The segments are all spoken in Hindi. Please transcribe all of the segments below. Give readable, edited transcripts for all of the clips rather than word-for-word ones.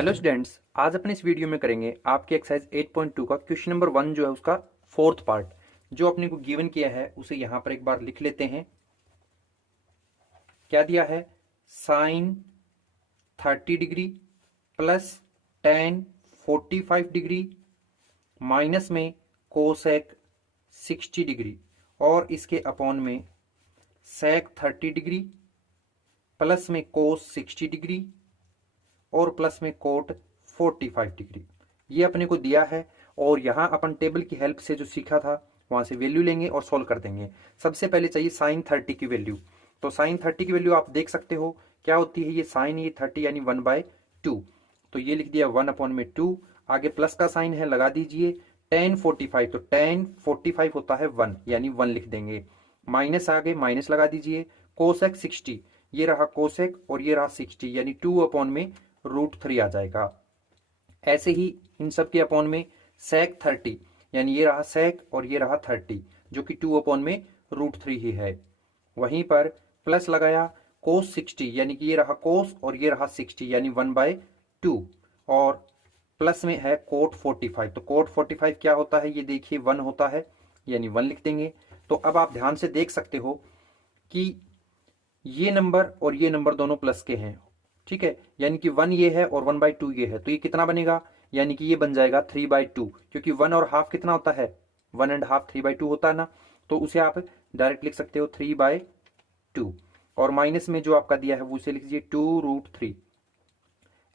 हेलो स्टूडेंट्स, आज अपने इस वीडियो में करेंगे आपके एक्सरसाइज 8.2 का क्वेश्चन नंबर 1 जो है उसका फोर्थ पार्ट जो अपने को गिवन किया है उसे यहां पर एक बार लिख लेते हैं। क्या दिया है? Sine 30 degree plus ten 45 degree minus में कोसेक 60 डिग्री और इसके अपॉन में सेक 30 डिग्री प्लस में कोस 60 डिग्री और प्लस में कोट 45 डिग्री। ये अपने को दिया है और यहां अपन टेबल की हेल्प से जो सीखा था वहां से वैल्यू लेंगे और सॉल्व कर देंगे। सबसे पहले चाहिए साइन 30 की वैल्यू। तो साइन 30 की वैल्यू आप देख सकते हो क्या होती है। ये साइन ये 30 यानी 1/2, तो ये लिख दिया 1/2। आगे प्लस का साइन है, लगा दीजिए। टेन 45, तो टेन 45 होता है 1 यानी 1 लिख देंगे। माइनस आगे माइनस लगा दीजिए। कोसेक 60, ये रहा कोसेक और ये रहा 60 यानी 2/√3 आ जाएगा। ऐसे ही इन सब के अपॉन में सेक 30 यानी ये रहा सेक और ये रहा 30 जो कि 2/√3 ही है। वहीं पर प्लस लगाया कोस 60 यानी कि ये रहा कोस और ये रहा 60 यानी 1/2 और प्लस में है कोट 45। तो कोट 45 क्या होता है? ये देखिए 1 होता है यानी 1 लिख देंगे। तो अब आप ध्यान से देख सकते हो कि ये नंबर और ये नंबर दोनों प्लस के हैं, ठीक है, यानी कि 1 ये है और 1/2 ये है। तो ये कितना बनेगा? यानी कि ये बन जाएगा 3/2, क्योंकि 1 और हाफ कितना होता है? 1.5 3/2 होता है ना। तो उसे आप डायरेक्ट लिख सकते हो 3/2 और माइनस में जो आपका दिया है वो उसे लिख दीजिए 2√3।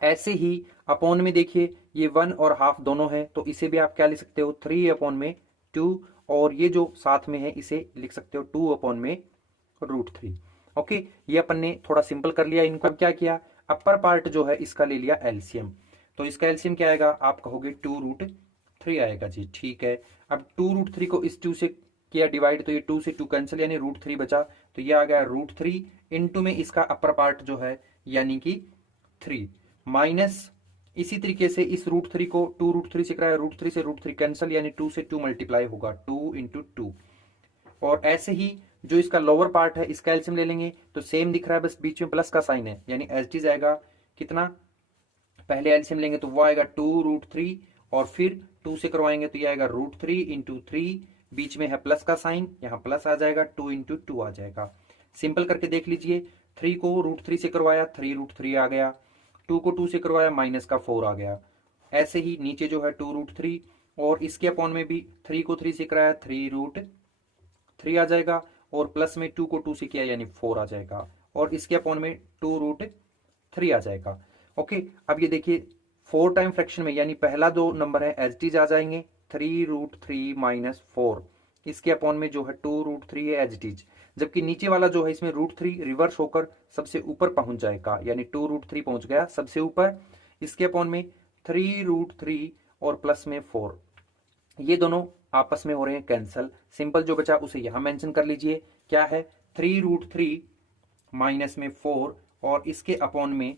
ऐसे ही अपॉन में देखिए ये 1 और हाफ दोनों है तो इसे भी आप क्या लिख सकते हो? 3/2 और ये जो साथ में है इसे लिख सकते हो 2/√3। ओके, ये अपन ने थोड़ा सिंपल कर लिया इनको। अब क्या किया? अपर पार्ट जो है इसका ले लिया एलसीएम। तो इसका एलसीएम क्या आएगा? आप कहोगे 2√3 आएगा जी, ठीक है। अब 2√3 को इस 2 से किया डिवाइड तो ये 2 से 2 कैंसिल यानी √3 बचा। तो ये आ गया √3 इंटू में इसका अपर पार्ट जो है यानी कि 3 माइनस इसी तरीके से इस √3 को 2√3 से कराया, √3 से √3 कैंसिल यानी 2 से 2 मल्टीप्लाई होगा 2 इंटू 2। और ऐसे ही जो इसका लोअर पार्ट है इसका एलसीएम ले लेंगे तो सेम दिख रहा है, बस बीच में प्लस का साइन है यानी एच डी जाएगा कितना? पहले एलसीएम लेंगे तो वो आएगा 2√3 और फिर 2 से करवाएंगे तो ये आएगा √3 इंटू 3, बीच में है प्लस का साइन, यहाँ प्लस आ जाएगा 2 इंटू 2 आ जाएगा। सिंपल करके देख लीजिए, 3 को √3 से करवाया 3√3 आ गया, 2 को 2 से करवाया माइनस का 4 आ गया। ऐसे ही नीचे जो है 2√3 और इसके अपॉन में भी 3 को 3 से कराया 3√3 आ जाएगा और प्लस में 2 को 2 से किया यानी 4 आ जाएगा और इसके अपॉन में 2√3 आ जाएगा। ओके, अब ये देखिए 4 टाइम फ्रैक्शन में यानी पहला दो नंबर है एच डीज आ जाएंगे 3√3 माइनस 4, इसके अपॉन में जो है 2√3 है एच डीज, जबकि नीचे वाला जो है इसमें √3 रिवर्स होकर सबसे ऊपर पहुंच जाएगा यानी 2√3 पहुंच गया सबसे ऊपर, इसके अपॉन में 3√3 और प्लस में 4, ये दोनों आपस में हो रहे हैं कैंसल। सिंपल जो बचा उसे यहां मेंशन कर लीजिए, क्या है? 3√3 माइनस में 4 और इसके अपॉन में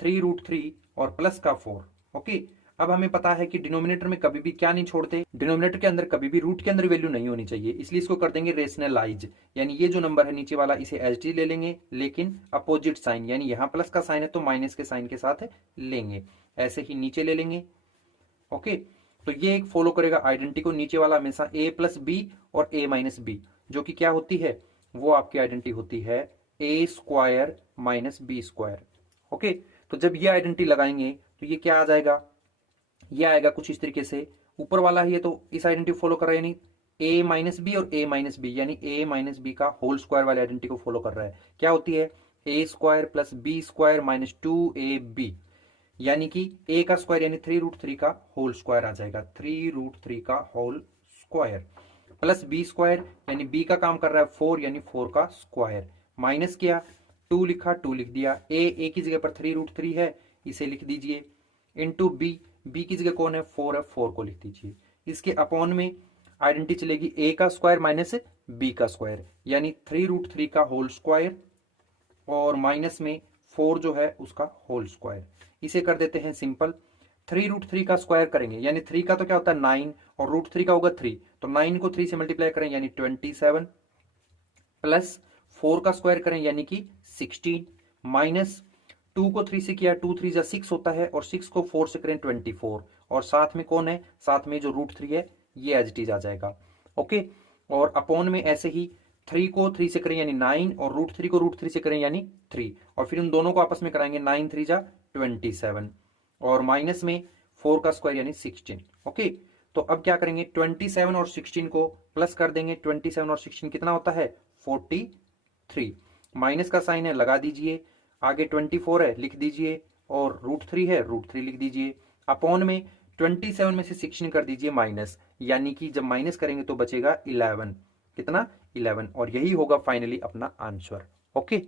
3√3 और प्लस का 4। ओके, अब हमें पता है कि डिनोमिनेटर में कभी भी क्या नहीं छोड़ते, डिनोमिनेटर के अंदर कभी भी रूट के अंदर वैल्यू नहीं होनी चाहिए, इसलिए इसको कर देंगे रेशनलाइज। यानी ये जो नंबर है नीचे वाला इसे एच डी ले लेंगे लेकिन अपोजिट साइन, यानी यहां प्लस का साइन है तो माइनस के साइन के साथ लेंगे। ऐसे ही नीचे ले लेंगे। ओके, तो ये एक फॉलो करेगा आइडेंटिटी को, नीचे वाला हमेशा a प्लस बी और a माइनस बी, जो कि क्या होती है? वो आपकी आइडेंटिटी होती है a square minus B square. Okay, तो जब ये आइडेंटिटी लगाएंगे तो ये क्या आ जाएगा? ये आएगा कुछ इस तरीके से, ऊपर वाला है ये तो इस आइडेंटिटी फॉलो कर रहा है यानी a माइनस बी और a माइनस बी यानी a माइनस बी का होल स्क्वायर वाली आइडेंटिटी को फॉलो कर रहा है। क्या होती है? a square plus B square minus 2ab यानी कि a का स्क्वायर यानी 3√3 का होल स्क्वायर आ जाएगा, 3√3 का whole square plus B square यानी b का काम कर रहा है 4 यानी 4 का स्क्वायर, माइनस किया 2 लिखा 2 लिख दिया, a की जगह पर 3√3 है इसे लिख दीजिए इंटू b की जगह कौन है? 4 है, 4 को लिख दीजिए। इसके अपॉन में आइडेंटिटी चलेगी a का स्क्वायर माइनस b का स्क्वायर यानी 3√3 का होल स्क्वायर और माइनस में 4 जो है उसका होल स्क्वायर। इसे कर देते हैं सिंपल, 3√3 का स्क्वायर करेंगे यानी 3 का तो क्या होता है 9 और √3 का होगा 3, तो 9 को 3 से मल्टीप्लाई करें यानी 27 प्लस 4 का स्क्वायर करें यानी कि 16 माइनस 2 को 3 से किया, 2 3 जा 6 होता है, और 6 को 4 से करें 24, और साथ में कौन है, साथ में जो √3 है ये एज इट इज आ जाएगा। ओके, और अपॉन में ऐसे ही 3 को 3 से करें यानी 9, और √3 को √3 से करें यानी 3, और फिर उन दोनों को आपस में कराएंगे, 9 3 जा 27, और माइनस में 4 का स्क्वायर यानी 16। ओके, तो अब क्या करेंगे, 27 और 16 को प्लस कर देंगे, 27 और 16 कितना होता है 43, माइनस का साइन है लगा दीजिए, आगे 24 है लिख दीजिए, और √3 है √3 लिख दीजिए, अपॉन में 27 में से 16 कर दीजिए माइनस, यानी कि जब माइनस करेंगे तो बचेगा 11, कितना 11, और यही होगा फाइनली अपना आंसर। ओके।